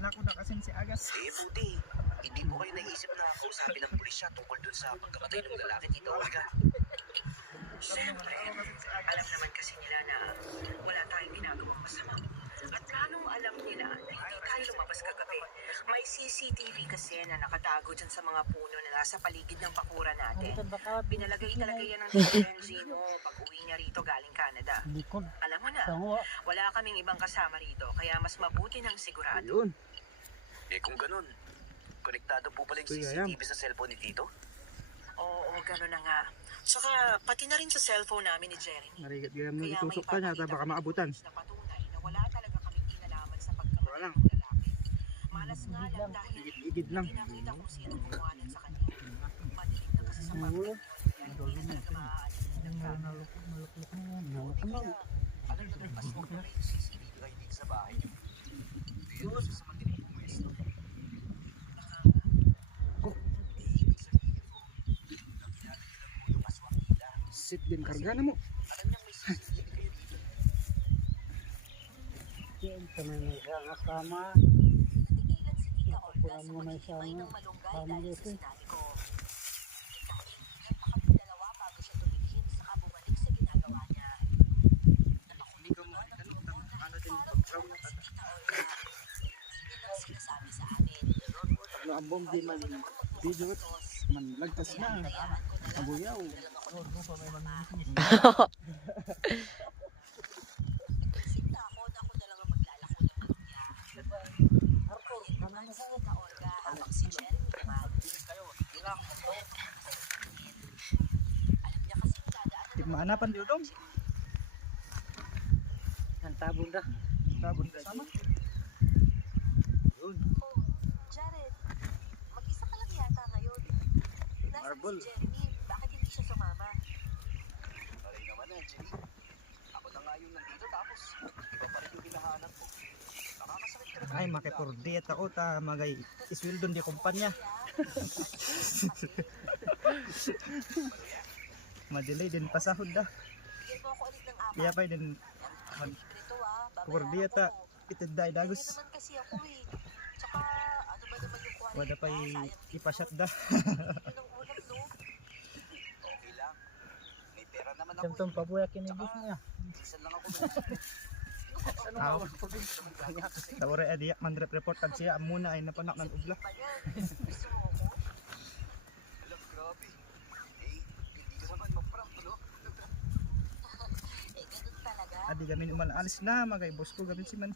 Nako na kasing si Agas. Buti. Hindi mo kayo naisip na kausapin ng pulis siya tungkol dun sa pagkamatay ng lalaki dito, Olga. Siyempre, alam naman kasi nila na wala tayong ginagawang masama. At lalong alam nila na hindi tayo lumabas kagabi. May CCTV kasi na nakatago dyan sa mga puno na nasa paligid ng bakura natin. Pinalagay talaga yan ng Benzino pag uwi niya rito galing Canada. Alam mo na, wala kaming ibang kasama rito, kaya mas mabuti ng sigurado. Ayun. Kung ganun, konektado po pala yung CCTV sa cellphone ni Tito? Oo, gano'n na nga. Saka pati na rin sa cellphone namin ni Jeremy. Marigat gaya mo itusok ka niya, baka maabutan. Na patunay na wala talaga kaming inalaman sa pagkamatay Walang. ng lalaki. Malas nga lang dahil Igid lang. hindi nakita kung sino gumawa nun sa kanya. Madilim na kasi sa pagkamatay yun, kaya hindi na talaga maaaring Alam na ng aswang na may CCTV kayo dito sa bahay niyo. Pero sa matinig pong pwesto. Ibig sabihin ko, nakilala niyo lang po yung aswang nila. Sit din, karga na mo. Alam niyo may CCTV kayo dito. Yan kami may isang kasama. Natigilan si Tita Olga sa paghihimay ng malunggay dahil sa sinabi ko. Nagkaibigan pa kami dalawa bago siya tumigil saka bumalik sa ginagawa niya. Hindi ka mo, ano din, pag-round na Si Tita Olga, hindi niya lang sinasabi sa amin. pag naambong di man, video, man, lagtas na. Abuyaw. Sinta ako na ako na lang ang maglalako ng lumpia. Palit naman si Tita Olga habang si Jeremy naman. Alam niya kasi dadaan Di maanapan di udong. Ang tabon na. Tabon ka sama. Yun. Jared, mag-isa ka lang yata ngayon. Nasaan Marble. si Jeremy? Bakit hindi siya sumama? Taray naman na, Jenny. Ako na nga yung nandito tapos iba pa rin yung hinahanap ko. Nakakasakit ka na. Ay, makipurdiet ako ta, magay iswildon di kumpanya. Madelay din pasahod da. Bigyan mo ako ulit ng apat. Kaya pa din Libre to babayaran purdiet ko ta. mo. Itidday Kaya dagus. naman kasi ako eh. Tsaka ano ba naman yung quality Wada pa ipashot da. Yun ang ulam no? Okay lang. May pera naman ako. Samtong pabuya kinibus niya. Minsan lang ako. Aw. Tawore adi man report kan siya muna ay napanak ng ugla. Ba yan? Gusto mo ako? Alam, grabe. Hindi ka naman ma-prank, no? Eh, ganun talaga. Adi gamin umalis na magay boss ko gamin si man.